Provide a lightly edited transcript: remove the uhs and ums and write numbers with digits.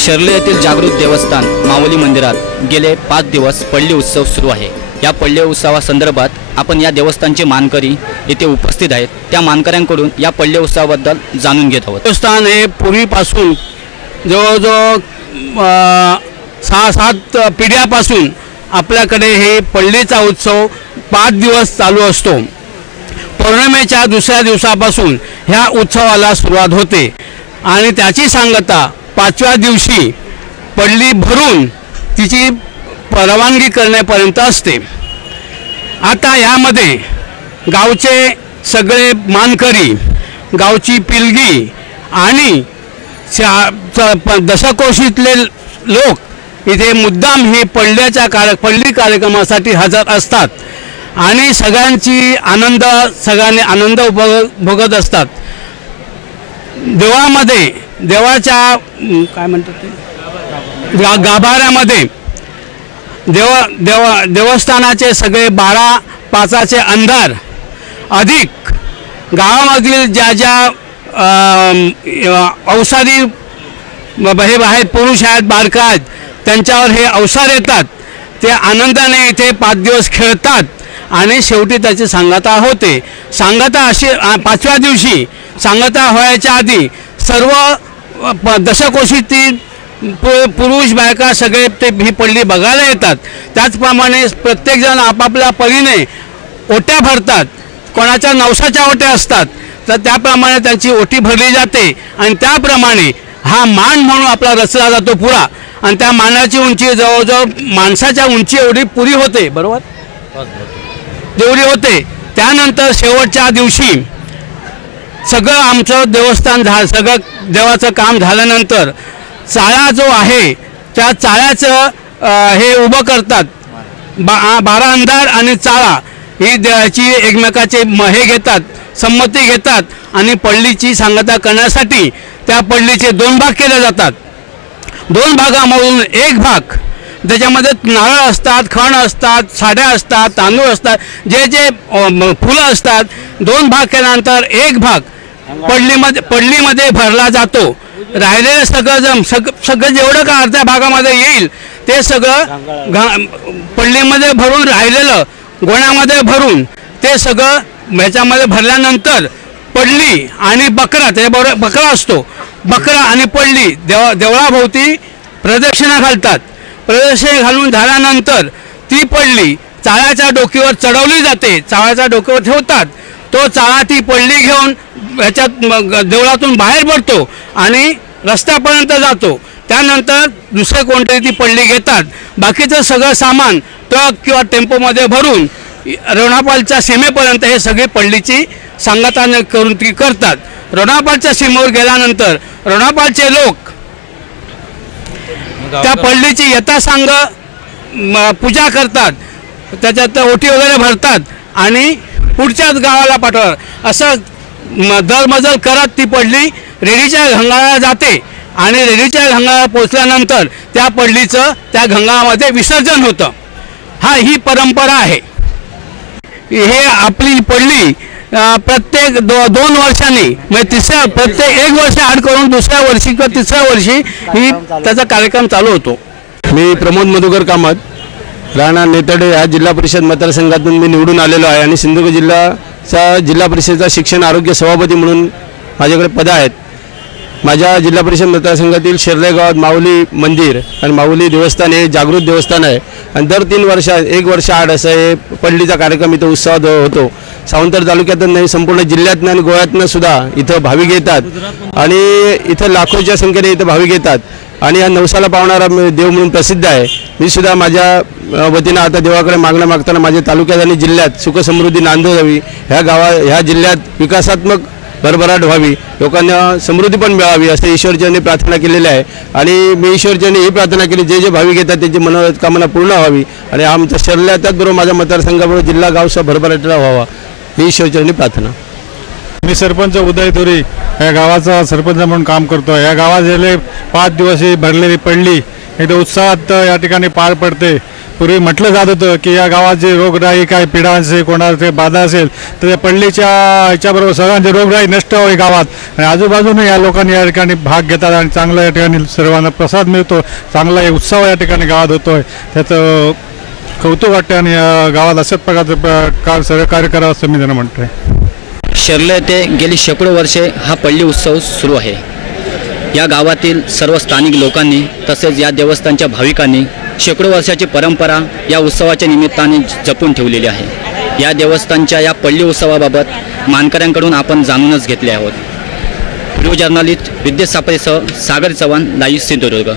शर्ले येथील जागृत देवस्थान माऊली मंदिरात गेले 5 दिवस पल्ली उत्सव सुरू आहे। या पल्ली उत्सवासंदर्भात आपण या देवस्थानचे मानकरी इथे उपस्थित आहेत, त्या मानकऱ्यांकडून या पल्ली उत्सवाबद्दल जाणून घेत आहोत। देवस्थान हे पूर्वीपासून जवळजवळ 6-7 पिढ्यापासून आपल्याकडे हे पल्लीचा उत्सव 5 दिवस चालू असतो। पौर्णिमेच्या दुसऱ्या दिवसापासून ह्या उत्सवाला सुरुवात होते आणि त्याची सांगता 5व्या दिवशी पल्ली भरून तिची परवानगी करण्यापर्यंत असते। आता यामध्ये गावचे सगळे मानकरी, गावची पिलगी आणि दशकोशीतले लोक इथे मुद्दाम हे पल्ली कार्यक्रमासाठी हजर असतात आणि सगळ्यांनी आनंद भोगत असतात। देवामध्ये देवाच्या काय म्हणतात ते गाभाऱ्यामध्ये देवस्थानाचे सगळे 12-5चे अंधार अधिक गावामधील ज्या अवसारी हे आहेत, पुरुष आहेत, बारका आहेत, त्यांच्यावर हे अवसार येतात। ते आनंदाने इथे 5 दिवस खेळतात आणि शेवटी त्याची सांगता होते। सांगता अशी 5व्या दिवशी सांगता व्हायच्या आधी सर्व दशकोशीतील पुरुष बायका सगळे ते ही पल्ली बघायला येतात। त्याचप्रमाणे प्रत्येकजण आपापल्या परीने ओट्या भरतात। कोणाच्या नवसाच्या ओट्या असतात तर त्याप्रमाणे त्यांची ओटी भरली जाते आणि त्याप्रमाणे हा मान म्हणून आपला रचला जातो पुरा आणि त्या मानाची उंची जवळजवळ माणसाच्या उंची एवढी पुरी होते, बरोबर तेवढी होते। त्यानंतर शेवटच्या दिवशी सगळं आमचं देवस्थान सगळं देवाचं काम झाल्यानंतर चाळा जो आहे त्या चाळ्याचं हे उभं करतात। 12 अंधार आणि चाळा ही देवाची एकमेकाचे हे घेतात, संमती घेतात आणि पल्लीची सांगता करण्यासाठी त्या पल्लीचे 2 भाग केले जातात। 2 भागामधून एक भाग त्याच्यामध्ये नारळ असतात, खण असतात, साड्या असतात, तांदूळ असतात, जे फुलं असतात। 2 भाग केल्यानंतर एक भाग पल्लीमध्ये भरला जातो। राहिलेलं सगळं जेवढं का अर्ध्या भागामध्ये येईल ते सगळं पल्लीमध्ये भरून, राहिलेलं गोण्यामध्ये भरून ते सगळं ह्याच्यामध्ये भरल्यानंतर पल्ली आणि बकरा, त्याच्याबरोबर बकरा असतो, बकरा आणि पल्ली देवळाभोवती प्रदक्षिणा घालतात। प्रदक्षिणा घालून झाल्यानंतर ती पल्ली चाळ्याच्या डोकीवर चढवली जाते, चाळ्याच्या डोक्यावर ठेवतात। तो चाळा ती पल्ली घेऊन ह्याच्यात देवळातून बाहेर पडतो आणि रस्त्यापर्यंत जातो। त्यानंतर दुसरे कोणतरी ती पल्ली घेतात। बाकीचं सगळं सामान ट्रक किंवा टेम्पोमध्ये भरून रोणापालच्या सीमेपर्यंत हे सगळी पल्लीची सांगता करून ती करतात। रोणापालच्या सीमेवर गेल्यानंतर रोणापालचे लोक त्या पल्लीची यथासांग पूजा करतात, त्याच्यात ओटी वगैरे भरतात आणि पुढच्याच गावाला पाठवतात। असं दरमजल करत ती पल्ली रेडीच्या घंगाळाला जाते आणि रेडीच्या घंगाळाला पोचल्यानंतर त्या पल्लीचं त्या घंगाळामध्ये विसर्जन होतं। ही परंपरा आहे। हे आपली पल्ली प्रत्येक 2 वर्षांनी म्हणजे प्रत्येक 1 वर्ष आड करून दुसऱ्या वर्षी किंवा तिसऱ्या वर्षी ही त्याचा कार्यक्रम चालू होतो। मी प्रमोद मधुकर कामत, राणा नेतडे या जिल्हा परिषद मतदारसंघातून मी निवडून आलेलो आहे आणि सिंधुदुर्ग जिल्हा परिषदेचा शिक्षण आरोग्य सभापती म्हणून माझ्याकडे पद आहेत। माझ्या जिल्हा परिषद मतदारसंघातील शर्ले गावात माऊली मंदिर आणि माऊली देवस्थान हे जागृत देवस्थान आहे आणि दर 3 वर्षात 1 वर्ष आड असं हे पल्लीचा कार्यक्रम इथं उत्सवात होतो। सावंतवाडी तालुक्यातून नाही, संपूर्ण जिल्ह्यातनं आणि गोव्यातनं सुद्धा इथं भाविक येतात आणि इथं लाखोच्या संख्येने इथं भाविक येतात आणि या नवसाला पावणारा देव म्हणून प्रसिद्ध आहे। मी सुद्धा माझ्या वतीनं आता देवाकडे मागणं मागताना माझ्या तालुक्यात आणि जिल्ह्यात सुखसमृद्धी नांदत हवी, ह्या जिल्ह्यात विकासात्मक भरभराट व्हावी, लोकांना समृद्धी पण मिळावी असे ईश्वरचरणी प्रार्थना केलेली आहे। आणि मी ईश्वरचरणी ही प्रार्थना केली जे भाविक येतात त्यांची मनोकामना पूर्ण व्हावी आणि आमच्या शर्ल्या त्याचबरोबर माझ्या मतदारसंघाबरोबर जिल्हा गावचा भरभराटीला व्हावा ही ईश्वरचरणी प्रार्थना। मी सरपंच उदय थोरी या गावाचा सरपंच म्हणून काम करतो। या गावात गेले 5 दिवस ही भरलेली पडली एकदम उत्साहात या ठिकाणी पार पडते. पूर्वी म्हटलं जात होतं की या गावात जे रोगराई काय पिढा असेल कोणाचे बाधा असेल तर त्या पडलीच्या ह्याच्याबरोबर सगळ्यांचे रोगराई नष्ट होई गावात. आणि आजूबाजूने या लोकांनी या ठिकाणी भाग घेतात आणि चांगला या ठिकाणी सर्वांना प्रसाद मिळतो. चांगला एक उत्सव या ठिकाणी गावात होतो आहे. त्याचं कौतुक वाटते आणि या गावात अशाच प्रकारचं सहकार्य करावं असं मी त्यांना म्हणतो आहे. शर्ले येथे गेली शेकडो वर्षे हा पल्ली उत्सव सुरू आहे. या गावातील सर्व स्थानिक लोकांनी तसेच या देवस्थानच्या भाविकांनी शेकडो वर्षाची परंपरा या उत्सवाच्या निमित्ताने जपून ठेवलेली आहे. या देवस्थानच्या या पल्ली उत्सवाबाबत मानकऱ्यांकडून आपण जाणूनच घेतले आहोत. व्हिडिओ जर्नलिस्ट विद्युत सापळेसह सागर चव्हाण, लाईव्ह सिंधुदुर्ग.